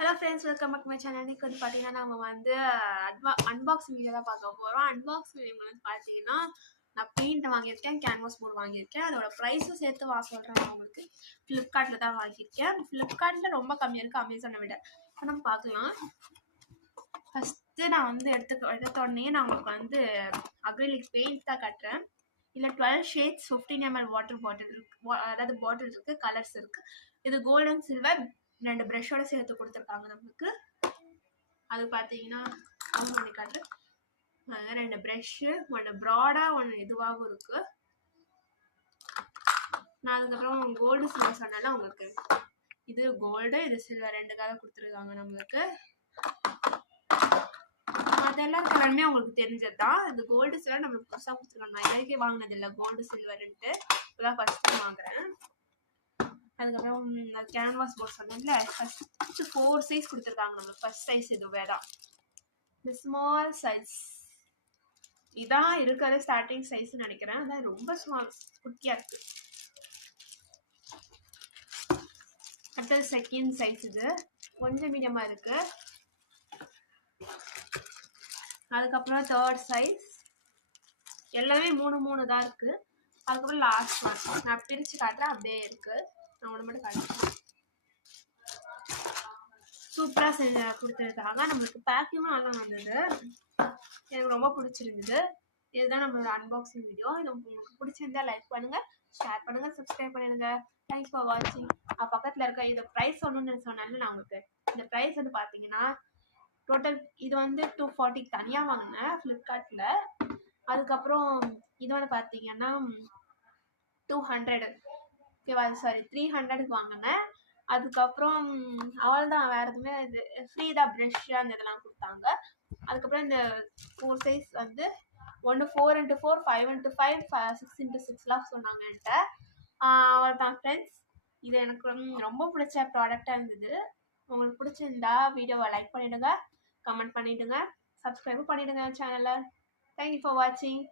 Hello friends, welcome back my channel. இன்னைக்கு வந்து பார்த்தீங்கன்னா நம்ம வந்து அன்பாக்சிங் வீடியோ தான் பார்க்க போகிறோம். அன்பாக்சிங் வீடியோ வந்து பார்த்தீங்கன்னா நான் பெயிண்ட் வாங்கியிருக்கேன், கேன்வாஸ் போர்டு வாங்கியிருக்கேன். அதோட ப்ரைஸும் சேர்த்து சொல்கிறேன். நான் உங்களுக்கு ஃப்ளிப்கார்ட்டில் தான் வாங்கியிருக்கேன். ஃப்ளிப்கார்ட்டில் ரொம்ப கம்மியாக இருக்குது அமேசானை விட. இப்போ நம்ம பார்க்கலாம். ஃபஸ்ட்டு நான் வந்து எடுத்த உடனே நான் உங்களுக்கு வந்து அக்ரிலிக் பெயிண்ட் தான் கட்டுறேன். இல்லை 12 ஷேட்ஸ் 15 ml வாட்டர் பாட்டில் இருக்குது, அதாவது பாட்டில் இருக்குது, கலர்ஸ் இருக்குது. இது கோல்டன் சில்வர் 2 ப்ரஷோட சேர்த்து கொடுத்துருக்காங்க நம்மளுக்கு. அது பார்த்தீங்கன்னா ஆன் பண்ணி காட்டுறேன். 2 ப்ரஷ்ஷு, ஒன்று ப்ராடாக ஒன்று இதுவாகவும் இருக்குது. நான் அதுக்கப்புறம் கோல்டு சில்வர் சொன்னால உங்களுக்கு இது கோல்டு, இது சில்வர் 2 கலர் கொடுத்துருக்காங்க நம்மளுக்கு. அதெல்லாம் கலருமே உங்களுக்கு தெரிஞ்சது தான். இது கோல்டு சில்வர் நம்மளுக்கு புதுசாக கொடுத்துருக்காங்க. நான் இதுக்கே வாங்கினதில்லை கோல்டு சில்வர்ன்ட்டு, இப்போதான் ஃபர்ஸ்ட் டைம் வாங்குறேன். அதுக்கப்புறம் கேன்வாஸ் போர்ட் சொன்னேன்ல, ஃபர்ஸ்ட் 4 சைஸ் கொடுத்துருக்காங்க நம்மளுக்கு. ஃபர்ஸ்ட் சைஸ் இதுவே தான், இந்த ஸ்மால் சைஸ் இதான் இருக்கிறது ஸ்டார்டிங் சைஸ்ன்னு நினைக்கிறேன். அதான் ரொம்ப ஸ்மால் குட்டியா இருக்கு. அடுத்தது செகண்ட் சைஸ், இது கொஞ்சம் மீடியமா இருக்கு. அதுக்கப்புறம் தேர்ட் சைஸ், எல்லாமே 3 தான் இருக்கு. அதுக்கப்புறம் லாஸ்ட் ஒன் நான் பிரிச்சு காட்டுறேன், அப்படியே இருக்கு. நான் ஒன்று மட்டும் காட்டுறேன். சூப்பரா செஞ்சு கொடுத்துருக்காங்க. நம்மளுக்கு பேக்கிங்கும் நல்லா வந்தது, எனக்கு ரொம்ப பிடிச்சிருந்தது. இதுதான் நம்மளோட அன்பாக்சிங் வீடியோ. இது உங்களுக்கு பிடிச்சிருந்தா லைக் பண்ணுங்க, ஷேர் பண்ணுங்க, சப்ஸ்கிரைப் பண்ணிடுங்க. தேங்க்ஸ் ஃபார் வாட்சிங். பக்கத்தில் இருக்க இது ப்ரைஸ் சொல்லணும்னு சொன்னாலும் நான் உங்களுக்கு இந்த ப்ரைஸ் வந்து பார்த்தீங்கன்னா டோட்டல் இது வந்து 240 தனியாக வாங்கினேன் ஃப்ளிப்கார்ட்டில். அதுக்கப்புறம் இது வந்து பார்த்தீங்கன்னா 200 ஓகேவா, சாரி 300க்கு வாங்கினேன். அதுக்கப்புறம் அவ்வளோதான், வேறு எதுவுமே இது ஃப்ரீ தான், ப்ரஷ் அந்த இதெல்லாம் கொடுத்தாங்க. அதுக்கப்புறம் இந்த 4 சைஸ் வந்து ஒன்று 4x4, 5x5, 6x6லாம் சொன்னாங்க என்கிட்ட. அவ்வளோதான் ஃப்ரெண்ட்ஸ், இது எனக்கு ரொம்ப பிடிச்ச ப்ராடக்டாக இருந்தது. உங்களுக்கு பிடிச்சிருந்தா வீடியோவை லைக் பண்ணிவிடுங்க, கமெண்ட் பண்ணிவிடுங்க, சப்ஸ்கிரைபும் பண்ணிவிடுங்க சேனலை. தேங்க்யூ ஃபார் வாட்சிங்.